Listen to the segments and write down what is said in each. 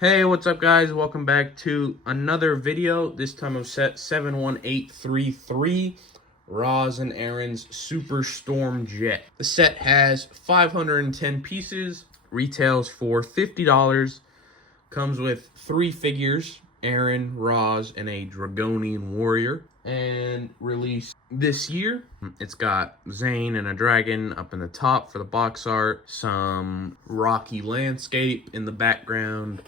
Hey, what's up guys? Welcome back to another video, this time of set 71833, Roz and Arin's Superstorm Jet. The set has 510 pieces, retails for $50, comes with 3 figures, Arin, Roz, and a Dragonian Warrior, and released this year. It's got Zane and a dragon up in the top for the box art, some rocky landscape in the background,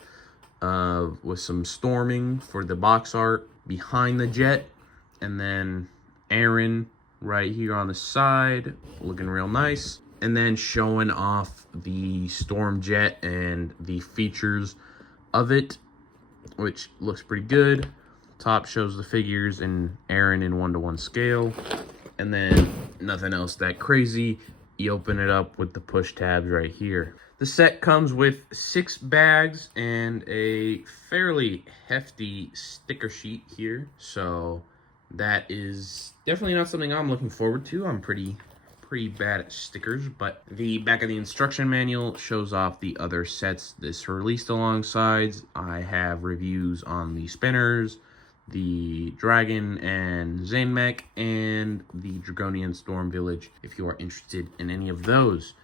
with some storming for the box art behind the jet, and then Arin right here on the side looking real nice, and then showing off the storm jet and the features of it, which looks pretty good. Top shows the figures and Arin in 1:1 scale, and then nothing else that crazy. You open it up with the push tabs right here. The set comes with 6 bags and a fairly hefty sticker sheet here, so that is definitely not something I'm looking forward to. I'm pretty bad at stickers, but the back of the instruction manual shows off the other sets this released alongside. I have reviews on the spinners, the Dragon and Zane mech, and the Dragonian Storm Village if you are interested in any of those.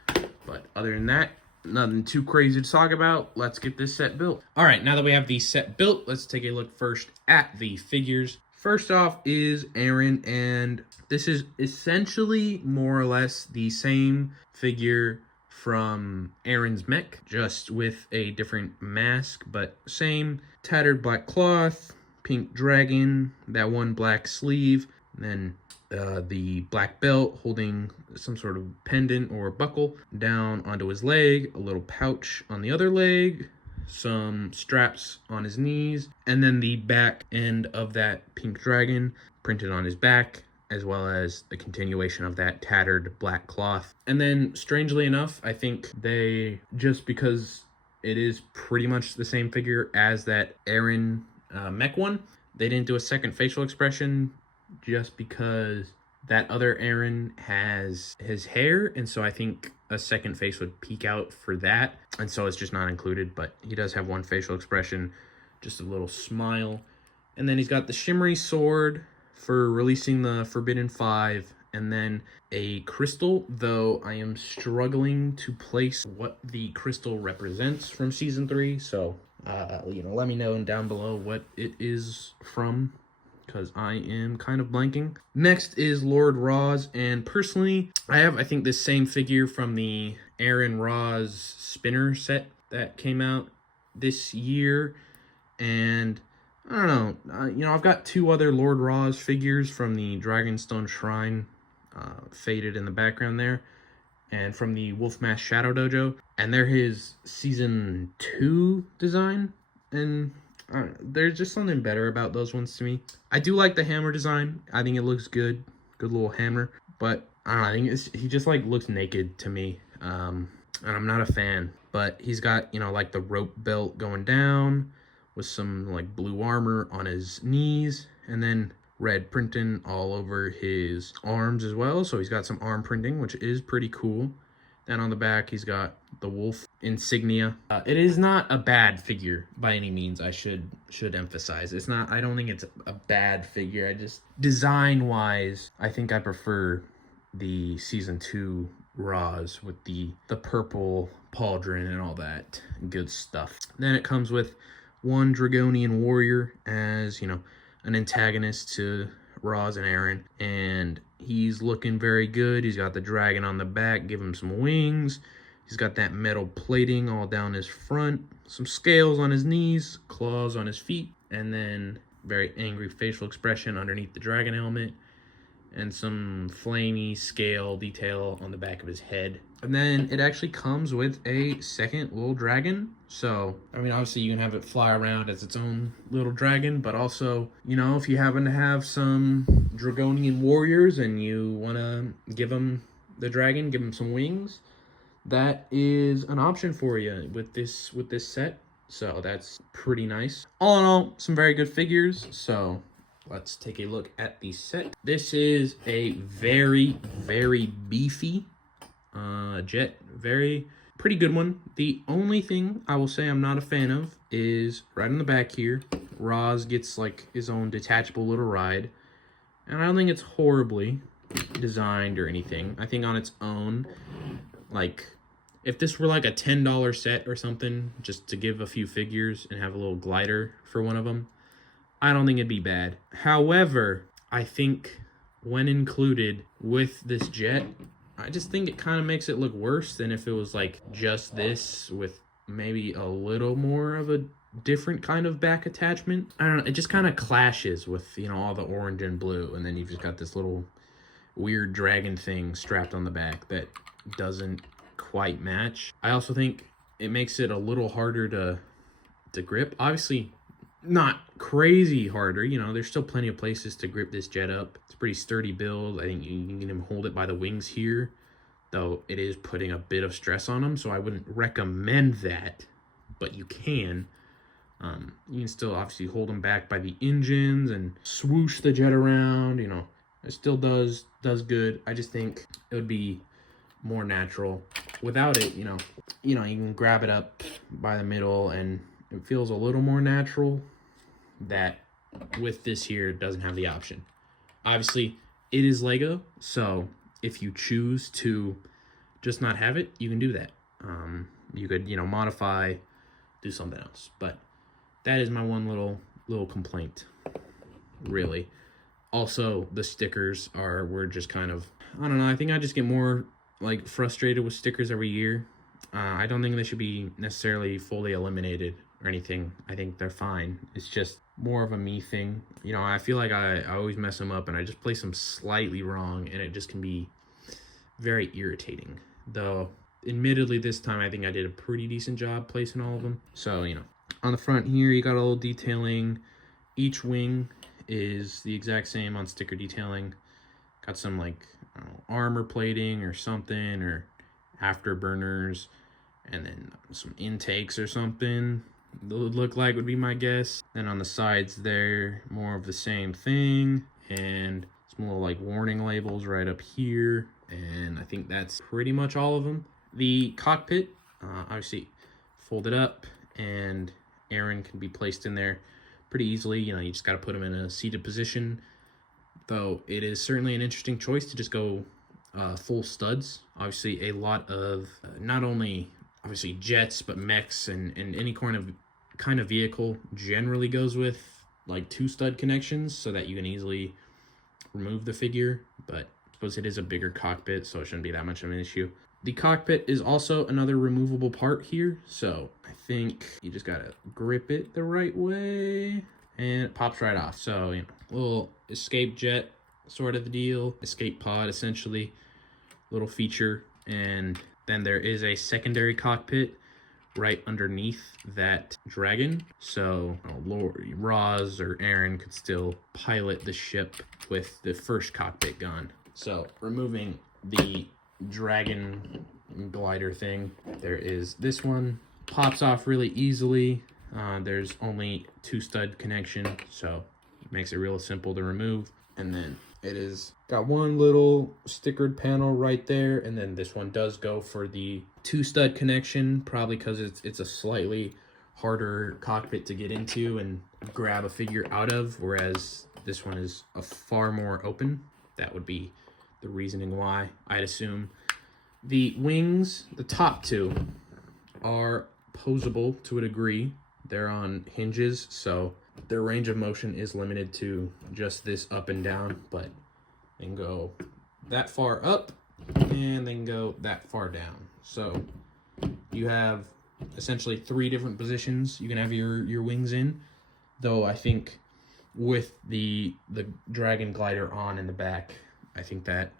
But other than that, nothing too crazy to talk about. Let's get this set built. All right, now that we have the set built, let's take a look first at the figures. First off is Arin, and this is essentially more or less the same figure from Arin's mech, just with a different mask, but same tattered black cloth, pink dragon, that one black sleeve, and then the black belt holding some sort of pendant or buckle down onto his leg, a little pouch on the other leg, some straps on his knees, and then the back end of that pink dragon printed on his back, as well as the continuation of that tattered black cloth. And then, strangely enough, I think they, just because it is pretty much the same figure as that Arin mech one, they didn't do a second facial expression, just because that other Arin has his hair, and so I think a second face would peek out for that, and so it's just not included. But he does have one facial expression, just a little smile. And then he's got the shimmery sword for releasing the Forbidden 5, and then a crystal, though I am struggling to place what the crystal represents from Season 3, so let me know down below what it is from, because I am kind of blanking. Next is Lord Roz, and personally, I think this same figure from the Arin Roz spinner set that came out this year, and I don't know, I've got 2 other Lord Roz figures from the Dragonstone Shrine, faded in the background there, and from the Wolfmask Shadow Dojo, and they're his Season 2 design, and there's just something better about those ones to me. I do like the hammer design. I think it looks good. Good little hammer. But I don't know, I think he just like looks naked to me. And I'm not a fan. But he's got, like the rope belt going down with some like blue armor on his knees, and then red printing all over his arms as well. So he's got some arm printing, which is pretty cool. Then on the back, he's got the wolf insignia. It is not a bad figure by any means. I should emphasize. It's not. I don't think it's a bad figure. I just, design-wise, I think I prefer the Season 2 Roz with the purple pauldron and all that good stuff. Then it comes with one Dragonian Warrior as, an antagonist to Roz and Arin, and he's looking very good. He's got the dragon on the back, give him some wings. He's got that metal plating all down his front, some scales on his knees, claws on his feet, and then very angry facial expression underneath the dragon helmet, and some flamey scale detail on the back of his head. And then it actually comes with a second little dragon. So, obviously you can have it fly around as its own little dragon, but also, if you happen to have some Dragonian warriors and you want to give them the dragon, give them some wings, that is an option for you with this set. So that's pretty nice. All in all, some very good figures. So let's take a look at the set. This is a very, very beefy jet. Very, pretty good one. The only thing I will say I'm not a fan of is right on the back here, Roz gets like his own detachable little ride. And I don't think it's horribly designed or anything. I think on its own, like, if this were like a $10 set or something, just to give a few figures and have a little glider for one of them, I don't think it'd be bad. However, I think when included with this jet, I just think it kind of makes it look worse than if it was like just this with maybe a little more of a different kind of back attachment. I don't know, it just kind of clashes with, you know, all the orange and blue, and then you've just got this little weird dragon thing strapped on the back that doesn't quite match. I also think it makes it a little harder to grip. Obviously not crazy harder, you know, there's still plenty of places to grip this jet up. It's a pretty sturdy build. I think you can even hold it by the wings here, though it is putting a bit of stress on them, so I wouldn't recommend that, but you can. You can still obviously hold them back by the engines and swoosh the jet around, you know. It still does good. I just think it would be more natural without it, you know. You can grab it up by the middle and it feels a little more natural. That with this here doesn't have the option. Obviously, it is Lego, so if you choose to just not have it, you can do that. You could, modify, do something else, but that is my one little complaint, really. Also, the stickers were just kind of, I don't know, I think I just get more like frustrated with stickers every year. I don't think they should be necessarily fully eliminated or anything. I think they're fine. It's just more of a me thing. I feel like I always mess them up and I just place them slightly wrong, and it just can be very irritating. Though, admittedly, this time I think I did a pretty decent job placing all of them. So, on the front here, you got a little detailing. Each wing is the exact same on sticker detailing. Got some like, I don't know, armor plating or something, or afterburners, and then some intakes or something. It would look like would be my guess. Then on the sides there, more of the same thing, and some little like warning labels right up here. And I think that's pretty much all of them. The cockpit, obviously folded up, and Arin can be placed in there pretty easily. You just got to put him in a seated position. Though it is certainly an interesting choice to just go full studs. Obviously, a lot of not only obviously jets, but mechs and any kind of vehicle generally goes with like 2 stud connections, so that you can easily remove the figure. But I suppose it is a bigger cockpit, so it shouldn't be that much of an issue. The cockpit is also another removable part here, so I think you just gotta grip it the right way and it pops right off. So, little escape jet sort of the deal, escape pod essentially, little feature. And then there is a secondary cockpit right underneath that dragon, so Roz or Arin could still pilot the ship with the first cockpit gone. So removing the dragon glider thing, there is this one, pops off really easily. There's only 2 stud connection, so it makes it real simple to remove. And then it is got one little stickered panel right there, and then this one does go for the 2 stud connection, probably because it's a slightly harder cockpit to get into and grab a figure out of, whereas this one is a far more open. That would be the reasoning why, I'd assume. The wings, the top 2, are posable to a degree. They're on hinges, so their range of motion is limited to just this up and down, but they can go that far up and they can go that far down. So you have essentially 3 different positions you can have your wings in, though I think with the dragon glider on in the back, I think that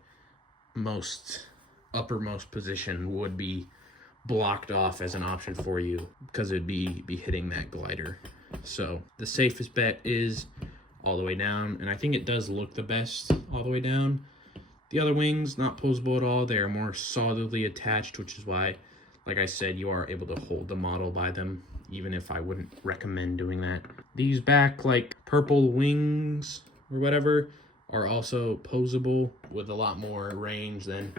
uppermost position would be blocked off as an option for you, because it'd be hitting that glider. So the safest bet is all the way down, and I think it does look the best all the way down. The other wings, not posable at all. They are more solidly attached, which is why, like I said, you are able to hold the model by them, even if I wouldn't recommend doing that. These back like purple wings or whatever are also posable with a lot more range than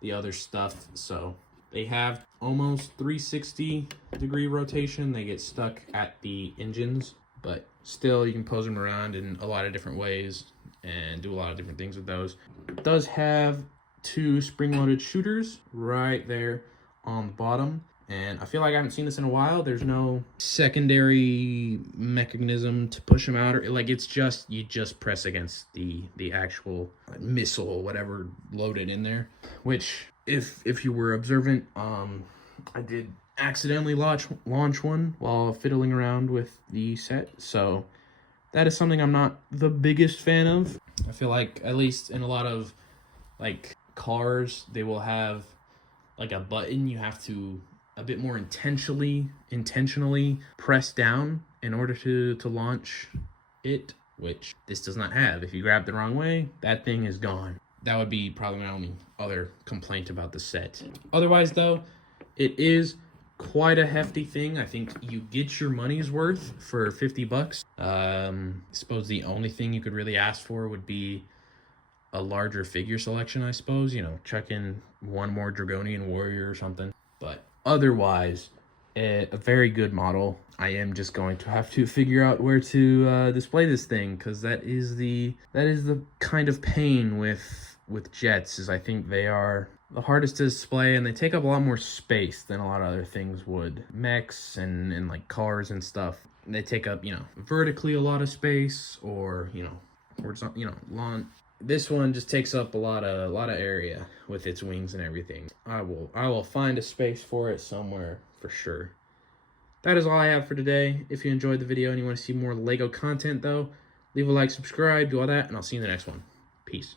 the other stuff, so They have almost 360 degree rotation. They get stuck at the engines, but still you can pose them around in a lot of different ways and do a lot of different things with those. It does have 2 spring-loaded shooters right there on the bottom. And I feel like I haven't seen this in a while. There's no secondary mechanism to push them out, or like it's just, you just press against the actual missile, whatever loaded in there. Which, if you were observant, I did accidentally launch one while fiddling around with the set. So that is something I'm not the biggest fan of. I feel like, at least in a lot of like cars, they will have like a button you have to a bit more intentionally press down in order to launch it, which this does not have. If you grab the wrong way, that thing is gone. That would be probably my only other complaint about the set. Otherwise though, it is quite a hefty thing. I think you get your money's worth for 50 bucks. I suppose the only thing you could really ask for would be a larger figure selection, I suppose. You know, chuck in one more Dragonian Warrior or something. But otherwise, a very good model. I am just going to have to figure out where to display this thing, because that is the kind of pain with jets, is I think they are the hardest to display, and they take up a lot more space than a lot of other things would. Mechs and like cars and stuff, they take up, you know, vertically a lot of space, or lawn. This one just takes up a lot of area with its wings and everything. I will find a space for it somewhere for sure. That is all I have for today. If you enjoyed the video and you want to see more Lego content though, leave a like, subscribe, do all that, and I'll see you in the next one. Peace.